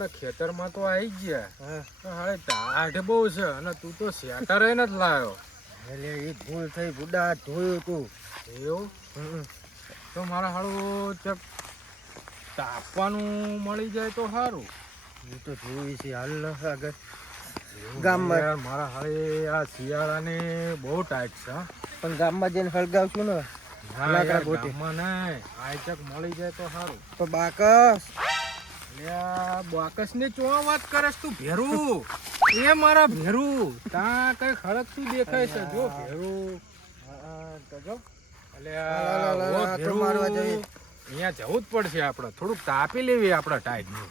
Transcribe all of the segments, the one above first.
આપણે ખેતરમાં તો આવી ગયા હાલે ટાઢ બહુ છે અને તું તો શેટર જ લાવ્યો એટલે એ ભૂલ થઈ બુડા ધોયું તું એવું તો મારા હાળું ચક તાપવાનું મળી જાય તો સારું એ તો જોઈ છે હાલ આગળ ગામમાં યાર મારા હાળે આ શિયાળાને બહુ ટાઈટ છે પણ ગામમાં જઈને હળગાવશું ને લાકડા ગોતી. ગામમાં નહીં આ ચક મળી જાય તો સારું તો બાકસ બાકસ ની ચો વાત કરે તું ભેરું એ મારા ભેરું તા કઈ ખડકતું દેખાય છે જો ભેરું અહીંયા જવું જ પડશે આપણે થોડુંક તાપી લેવી આપણે ટાઈટ નું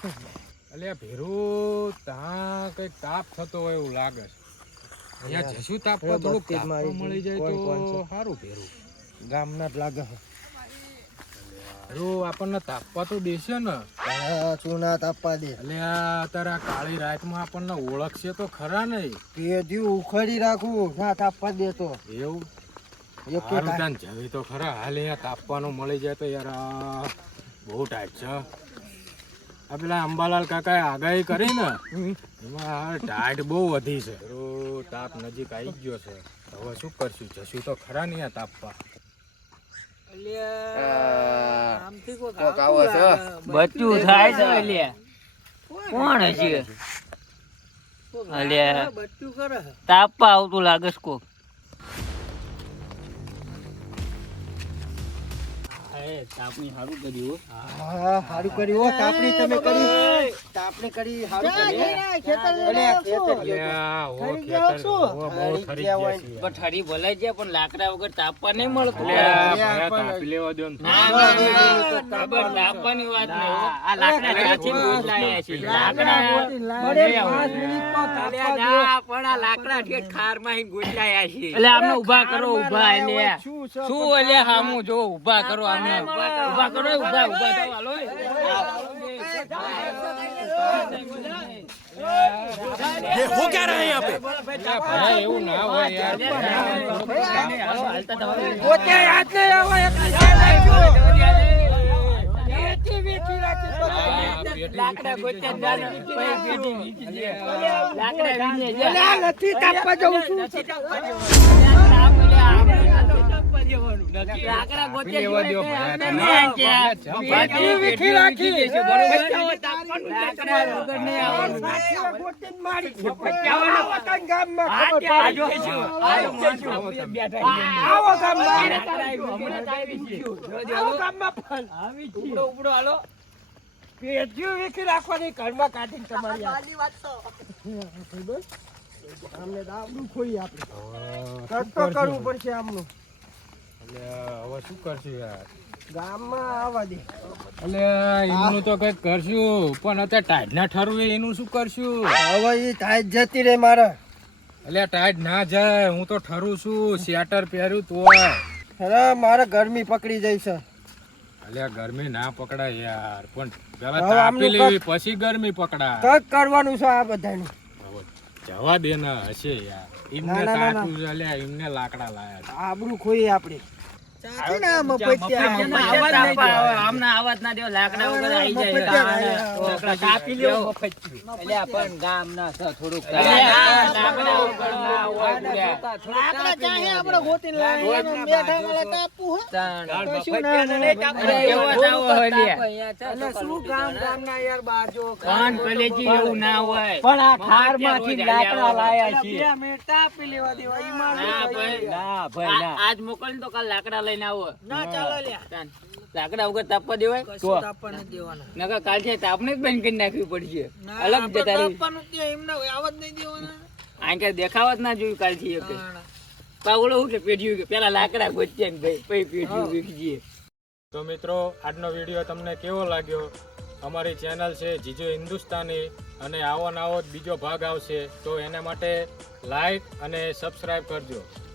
એટલે ભેરું તા કઈક તાપ થતો હોય એવું લાગે છે અહીંયા જશું તાપવા થોડુંક તાપવા મળી જાય તો સારું ભેરું ગામના જ લાગે ભેરું આપણને તાપવા તો દેશે ને ચૂના તાપવા દે એટલે અત્યારે આ કાળી રાતમાં આપણને ઓળખશે તો ખરા નહીં પેઢી ઉખડી રાખું ના તાપવા દે તો એવું એક સારું તાન જવી તો ખરા હાલ અહીંયા તાપવાનું મળી જાય તો યાર આ બહુ ટાઈટ છે આ પેલા અંબાલાલ કાકાએ આગાહી કરી ને એમાં ટાઈટ બહુ વધી છે તાપ નજીક આવી ગયો છે હવે શું કરશું જશું તો ખરા નહીં આ તાપવા બચ્ચું થાય છે અલ્યા કોણ હશે અલ્યા તાપવા આવતું લાગે છે કોક તાપણી સારું કર્યું હા સારું કર્યું હો તાપણી તમે કરી તાપણી કરી સારું પણ ઠરી ભલાઈ જાય પણ લાકડા વગર તાપવા નહીં મળતું તાપવાની વાત નહીં આ લાકડા ક્યાંથી ગોતલાયા છે પણ આ લાકડા ઠેઠ ખારમાં ગોતલાયા છે એટલે આમને ઉભા કરો ઉભા એટલે શું એટલે હામું જો ઉભા કરો આમને ઉભા કરો ઉભા ઉભા થાવ હાલો ये हो क्या रहा है यहाँ पे ભાઈ એવું ના હોય યાર પોતે યાદ નહીં આવે લાકડા ગોત્યા લાકડા નથી તાપવા જવું છું લાકડા રાખવાની ઘરમાં કાઢીને તમારી અમને દાબડું ખોઈ આપણે કરવું પડશે આમનું હવે શું કરશું યાર ગામમાં આવવા દે એટલે એનું તો કઈક કરશું પણ અત્યારે ટાઈટ ના ઠરવું એનું શું કરશું હવે એ ટાઈટ જતી રે મારે એટલે ટાઈટ ના જાય હું તો ઠરું છું સ્વેટર પહેર્યું તો અરે મારે ગરમી પકડી જાય છે એટલે ગરમી ના પકડાય યાર પણ પેલા તાપી લેવી પછી ગરમી પકડાય કઈક કરવાનું છે આ બધાનું જવા દે ને હશે યાર એમને તાપું છે એટલે એમને લાકડા લાયા આબરૂ ખોઈ આપડે આવાજ ના દેવો લાકડા વગર આવી જાય કાપી લેવો એટલે પણ ગામ ના થોડુંક એવું ના હોય પણ આ ખાર માંથી લાકડા લાયા છે આજ મોકલ તો કાલ લાકડા લઈને આવો ના ચાલો લ્યા લાકડા વગર તાપવા દેવાય તો તાપવા ન દેવાના નકર કાલ છે તાપને જ બંધ કરી નાખવી પડશે અલગ જતા તાપવાનું કે એમને આવત નહીં દેવાના આ કે દેખાવા જ ના જોયું કાલ થી એક પાવળો હું કે પેઢ્યું કે પેલા લાકડા ગોચ્યા ને ભાઈ પછી પેઢ્યું વીખજીએ તો મિત્રો આજનો વિડીયો તમને કેવો લાગ્યો અમારી ચેનલ છે જીજો હિન્દુસ્તાની અને આવો બીજો ભાગ આવશે તો એના માટે લાઈક અને સબસ્ક્રાઇબ કરજો